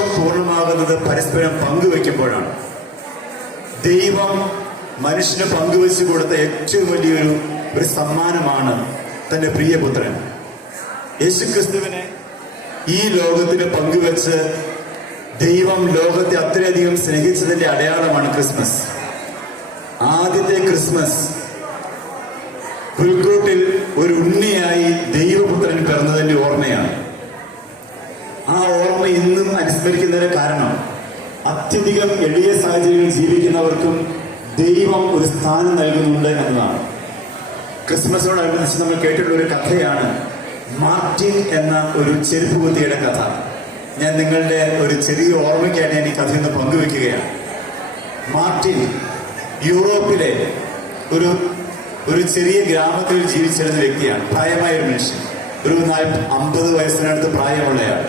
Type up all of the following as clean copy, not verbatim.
സന്തോഷം പൂർണ്ണമാകുന്നത് പരസ്പരം പങ്കുവെക്കുമ്പോഴാണ്. ദൈവം മനുഷ്യന് പങ്കുവെച്ചു കൊടുത്ത ഏറ്റവും വലിയൊരു സമ്മാനമാണ് തന്റെ പ്രിയപുത്രൻ. യേശുക്രിസ്തുവിനെ ഈ ലോകത്തിന് പങ്കുവെച്ച് ദൈവം ലോകത്തെ അത്രയധികം സ്നേഹിച്ചതിന്റെ അടയാളമാണ് ക്രിസ്മസ്. ആദ്യത്തെ ക്രിസ്മസ് പുൽക്കൂട്ടിൽ ഒരു ഉണ്ണിയായി ദൈവപുത്രൻ പിറന്നതിന്റെ ഓർമ്മയാണ്. ആ ഓർമ്മ ഇന്നും അനുസ്മരിക്കുന്നതിന് കാരണം അത്യധികം എളിയ സാഹചര്യങ്ങളിൽ ജീവിക്കുന്നവർക്കും ദൈവം ഒരു സ്ഥാനം നൽകുന്നുണ്ട് എന്നതാണ്. ക്രിസ്മസിനോടനുബന്ധിച്ച് നമ്മൾ കേട്ടിട്ടുള്ള ഒരു കഥയാണ് മാർട്ടിൻ എന്ന ഒരു ചെരുപ്പ് കുത്തിയുടെ കഥ. ഞാൻ നിങ്ങളുടെ ഒരു ചെറിയ ഓർമ്മയ്ക്കായിട്ട് ഞാൻ ഈ കഥയൊന്ന് പങ്കുവെക്കുകയാണ്. മാർട്ടിൻ യൂറോപ്പിലെ ഒരു ചെറിയ ഗ്രാമത്തിൽ ജീവിച്ചിരുന്ന വ്യക്തിയാണ്. പ്രായമായ ഒരു മനുഷ്യൻ, ഒരു 50 വയസ്സിനടുത്ത് പ്രായമുള്ളയാൾ.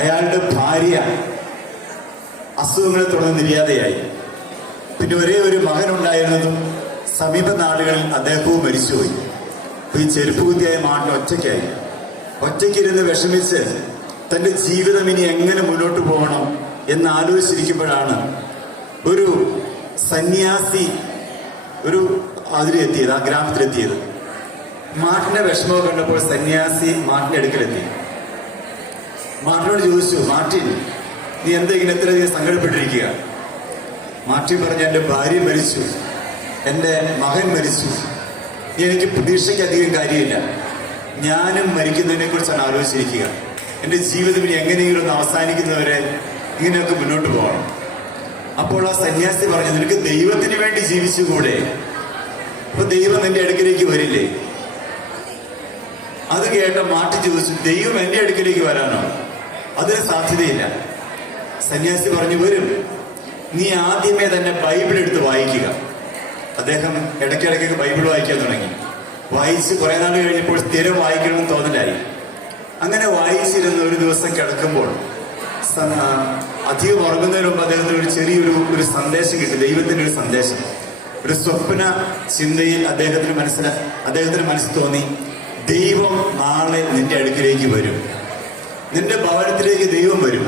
അയാളുടെ ഭാര്യ അസുഖങ്ങളെ തുടർന്ന് നിര്യാതയായി. പിന്നെ ഒരേ ഒരു മകനുണ്ടായിരുന്നതും സമീപ നാടുകളിൽ അദ്ദേഹവും മരിച്ചുപോയി. അപ്പൊ ഈ ചെരുപ്പ് കുത്തിയായ മാർട്ടിൻ ഒറ്റയ്ക്കിരുന്ന് വിഷമിച്ച് തന്റെ ജീവിതം ഇനി എങ്ങനെ മുന്നോട്ട് പോകണം എന്ന് ആലോചിച്ചിരിക്കുമ്പോഴാണ് ഒരു സന്യാസി ആ ഗ്രാമത്തിലെത്തിയത്. മാർട്ടിന്റെ വിഷമം കണ്ടപ്പോൾ സന്യാസി മാർട്ടിന്റെ അടുക്കലെത്തി. മാർട്ടിനോട് ചോദിച്ചു, മാർട്ടിൻ, നീ എന്താ ഇങ്ങനെ ഇത്രയധികം സങ്കടപ്പെട്ടിരിക്കുക? മാർട്ടിൻ പറഞ്ഞു, എന്റെ ഭാര്യ മരിച്ചു, എന്റെ മകൻ മരിച്ചു, എനിക്ക് പ്രതീക്ഷയ്ക്കധികം കാര്യമില്ല. ഞാനും മരിക്കുന്നതിനെ കുറിച്ചാണ് ആലോചിച്ചിരിക്കുക. എന്റെ ജീവിതം ഇനി എങ്ങനെയെങ്കിലും ഒന്ന് അവസാനിക്കുന്നവരെ ഇങ്ങനെയൊക്കെ മുന്നോട്ട് പോകണം. അപ്പോൾ ആ സന്യാസി പറഞ്ഞു, നിനക്ക് ദൈവത്തിന് വേണ്ടി ജീവിച്ചുകൂടെ? അപ്പൊ ദൈവം എന്റെ അടുക്കിലേക്ക് വരില്ലേ? അത് കേട്ട മാർട്ടിൻ ചോദിച്ചു, ദൈവം എന്റെ അടുക്കിലേക്ക് വരാനോ? അതിന് സാധ്യതയില്ല. സന്യാസി പറഞ്ഞു, വരും, നീ ആദ്യമേ തന്നെ ബൈബിൾ എടുത്ത് വായിക്കുക. അദ്ദേഹം ഇടയ്ക്കിടയ്ക്ക് ബൈബിൾ വായിക്കാൻ തുടങ്ങി. വായിച്ച് കുറെ നാൾ കഴിഞ്ഞപ്പോൾ സ്ഥിരം വായിക്കണമെന്ന് തോന്നലായി. അങ്ങനെ വായിച്ചിരുന്ന ഒരു ദിവസം കിടക്കുമ്പോൾ അധികം ഉറങ്ങുന്നതിന് മുമ്പ് അദ്ദേഹത്തിന് ഒരു ചെറിയൊരു സന്ദേശം കിട്ടി. ദൈവത്തിന്റെ ഒരു സന്ദേശം, ഒരു സ്വപ്ന ചിന്തയിൽ അദ്ദേഹത്തിന് മനസ്സിൽ തോന്നി, ദൈവം നാളെ നിന്റെ അടുക്കിലേക്ക് വരും, നിന്റെ ഭവനത്തിലേക്ക് ദൈവം വരും.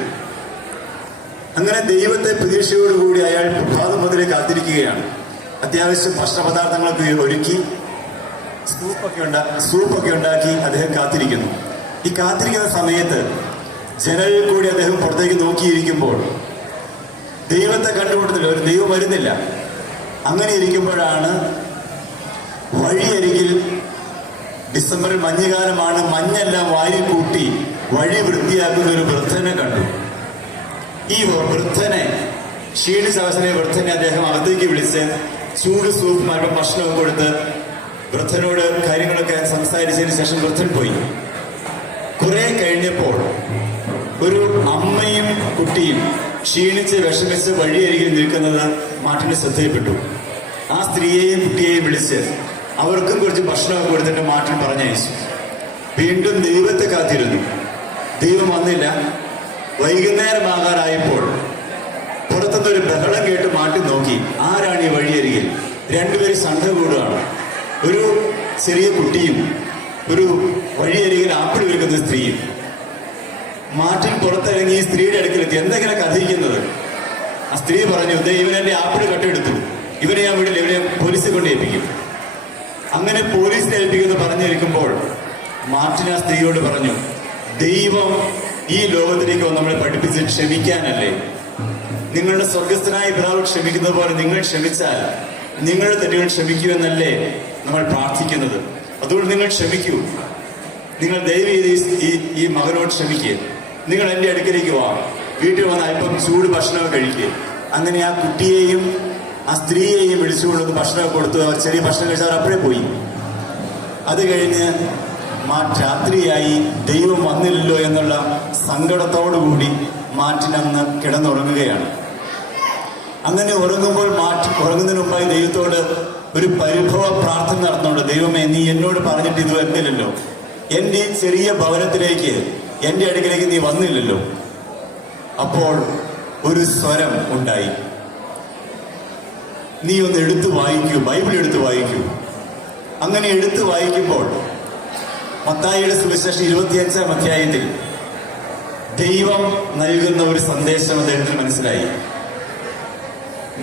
അങ്ങനെ ദൈവത്തെ പ്രതീക്ഷയോടുകൂടി അയാൾ പ്രഭാതം മുതലേ കാത്തിരിക്കുകയാണ്. അത്യാവശ്യം ഭക്ഷണപദാർത്ഥങ്ങളൊക്കെ ഒരുക്കി സൂപ്പൊക്കെ ഉണ്ടാക്കി അദ്ദേഹം കാത്തിരിക്കുന്നു. ഈ കാത്തിരിക്കുന്ന സമയത്ത് ജനലിൽ കൂടി അദ്ദേഹം പുറത്തേക്ക് നോക്കിയിരിക്കുമ്പോൾ ദൈവത്തെ കണ്ടുമുട്ടുന്നില്ല, ഒരു ദൈവം വരുന്നില്ല. അങ്ങനെ ഇരിക്കുമ്പോഴാണ് വഴിയരികിൽ, ഡിസംബറിൽ മഞ്ഞുകാലമാണ്, മഞ്ഞെല്ലാം വാരിക്കൂട്ടി വഴി വൃത്തിയാക്കുന്ന ഒരു വൃദ്ധനെ കണ്ടു. ഈ വൃദ്ധനെ, ക്ഷീണിച്ച അവസരം വൃദ്ധനെ അദ്ദേഹം അകത്തേക്ക് വിളിച്ച് ചൂട് സൂപ്പും അല്പം ഭക്ഷണവും കൊടുത്ത് വൃദ്ധനോട് കാര്യങ്ങളൊക്കെ സംസാരിച്ചതിന് ശേഷം വൃദ്ധൻ പോയി. കുറെ കഴിഞ്ഞപ്പോൾ ഒരു അമ്മയും കുട്ടിയും ക്ഷീണിച്ച് വിഷമിച്ച് വഴിയരികിൽ നിൽക്കുന്നത് മാർട്ടിന്റെ ശ്രദ്ധയിൽപ്പെട്ടു. ആ സ്ത്രീയെയും കുട്ടിയെയും വിളിച്ച് അവർക്കും കുറച്ച് ഭക്ഷണമൊക്കെ കൊടുത്തിട്ട് മാർട്ടിൻ പറഞ്ഞയച്ചു. വീണ്ടും ദൈവത്തെ കാത്തിരുന്നു. ദൈവം വന്നില്ല. വൈകുന്നേരമാകാറായപ്പോൾ പുറത്തുനിന്നൊരു ബഹളം കേട്ട് മാർട്ടിൻ നോക്കി. ആരാണ് ഈ വഴിയരികിൽ? രണ്ടുപേരും സണ്ട കൂടുകയാണ്. ഒരു ചെറിയ കുട്ടിയും ഒരു വഴിയരികിൽ ആപ്പിൾ വിൽക്കുന്ന സ്ത്രീയും. മാർട്ടിൻ പുറത്തിറങ്ങി ഈ സ്ത്രീയുടെ അടുക്കലെത്തി. എന്തെങ്കിലും കഥയിക്കുന്നത്? ആ സ്ത്രീ പറഞ്ഞു, ഇവൻ എന്റെ ആപ്പിൾ കട്ടെടുത്തു, ഇവനെ ഞാൻ വീട്ടിൽ ഇവനെ പോലീസിൽ കൊണ്ട് ഏൽപ്പിക്കും. അങ്ങനെ പോലീസിനെ ഏൽപ്പിക്കുമെന്ന് പറഞ്ഞിരിക്കുമ്പോൾ മാർട്ടിൻ ആ സ്ത്രീയോട് പറഞ്ഞു, ദൈവം ഈ ലോകത്തിലേക്ക് നമ്മളെ പഠിപ്പിച്ച് ക്ഷമിക്കാനല്ലേ? നിങ്ങളുടെ സ്വർഗസ്ഥനായ പിതാവ് ക്ഷമിക്കുന്നത് പോലെ നിങ്ങൾ ക്ഷമിച്ചാൽ നിങ്ങളുടെ തെറ്റുകൾ ക്ഷമിക്കുമെന്നല്ലേ നമ്മൾ പ്രാർത്ഥിക്കുന്നത്? അതുകൊണ്ട് നിങ്ങൾ ക്ഷമിക്കൂ. നിങ്ങൾ ദയവ് ഈ മകനോട് ക്ഷമിക്കുക. നിങ്ങൾ എന്റെ അടുക്കലേക്ക് വാ, വീട്ടിൽ വന്ന് അല്പം ചൂട് ഭക്ഷണം കഴിക്കുക. അങ്ങനെ ആ കുട്ടിയെയും ആ സ്ത്രീയെയും വിളിച്ചുകൊണ്ടൊന്ന് ഭക്ഷണം കൊടുത്തു. അവർ ചെറിയ ഭക്ഷണം കഴിച്ചാൽ അപ്പോഴേ പോയി. അത് കഴിഞ്ഞ് രാത്രിയായി. ദൈവം വന്നില്ലല്ലോ എന്നുള്ള സങ്കടത്തോടുകൂടി മാർട്ടിൻ അന്ന് കിടന്നുറങ്ങുകയാണ്. അങ്ങനെ ഉറങ്ങുന്നതിന് മുമ്പായി ദൈവത്തോട് ഒരു പരിഭവ പ്രാർത്ഥന നടത്തുന്നുണ്ട്. ദൈവമേ, നീ എന്നോട് പറഞ്ഞിട്ട് ഇത് വരുന്നില്ലല്ലോ, എന്റെ ഈ ചെറിയ ഭവനത്തിലേക്ക്, എന്റെ അടുക്കിലേക്ക് നീ വന്നില്ലല്ലോ. അപ്പോൾ ഒരു സ്വരം ഉണ്ടായി, നീ ഒന്ന് എടുത്തു വായിക്കൂ, ബൈബിൾ എടുത്തു വായിക്കൂ. അങ്ങനെ എടുത്തു വായിക്കുമ്പോൾ മത്തായിയുടെ സുവിശേഷം 25-ാം അധ്യായത്തിൽ ദൈവം നൽകുന്ന ഒരു സന്ദേശം അദ്ദേഹത്തിന് മനസ്സിലായി.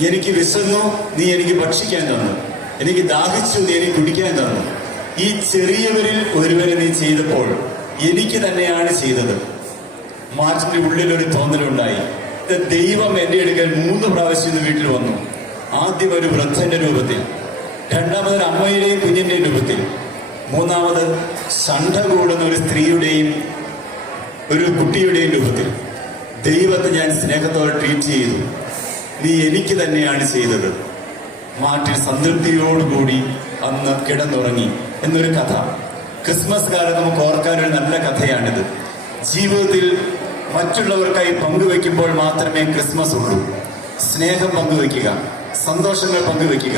എനിക്ക് വിശന്നു, നീ എനിക്ക് ഭക്ഷിക്കാൻ തന്നു. എനിക്ക് ദാഹിച്ചു, നീ എനിക്ക് കുടിക്കാൻ തന്നു. ഈ ചെറിയവരിൽ ഒരുവരെ നീ ചെയ്തപ്പോൾ എനിക്ക് തന്നെയാണ് ചെയ്തത്. മാർട്ടിന്റെ ഉള്ളിൽ ഒരു തോന്നലുണ്ടായി. ദൈവം എന്റെ അടുക്കൽ 3 പ്രാവശ്യം ഇന്ന് വീട്ടിൽ വന്നു. ആദ്യം ഒരു വൃദ്ധന്റെ രൂപത്തിൽ, രണ്ടാമത് ഒരു അമ്മയുടെയും കുഞ്ഞിന്റെയും രൂപത്തിൽ, മൂന്നാമത് ശണ്ഠ കൂടുന്ന ഒരു സ്ത്രീയുടെയും ഒരു കുട്ടിയുടെയും രൂപത്തിൽ. ദൈവത്തെ ഞാൻ സ്നേഹത്തോടെ ട്രീറ്റ് ചെയ്തു. നീ എനിക്ക് തന്നെയാണ് ചെയ്തത്. മാർട്ടിൻ സംതൃപ്തിയോടുകൂടി അന്ന് കിടന്നുറങ്ങി എന്നൊരു കഥ. ക്രിസ്മസ് കാലം നമുക്ക് ഓർക്കാനൊരു നല്ല കഥയാണിത്. ജീവിതത്തിൽ മറ്റുള്ളവർക്കായി പങ്കുവെക്കുമ്പോൾ മാത്രമേ ക്രിസ്മസ് ഉള്ളൂ. സ്നേഹം പങ്കുവെക്കുക, സന്തോഷങ്ങൾ പങ്കുവെക്കുക,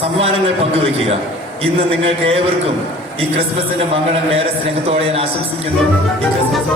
സമ്മാനങ്ങൾ പങ്കുവെക്കുക. ഇന്ന് നിങ്ങൾക്ക് ഏവർക്കും ഈ ക്രിസ്മസിന്റെ മംഗളങ്ങൾ ഏറെ സ്നേഹത്തോടെ ഞാൻ ആശംസിക്കുന്നു. ഈ ക്രിസ്മസ്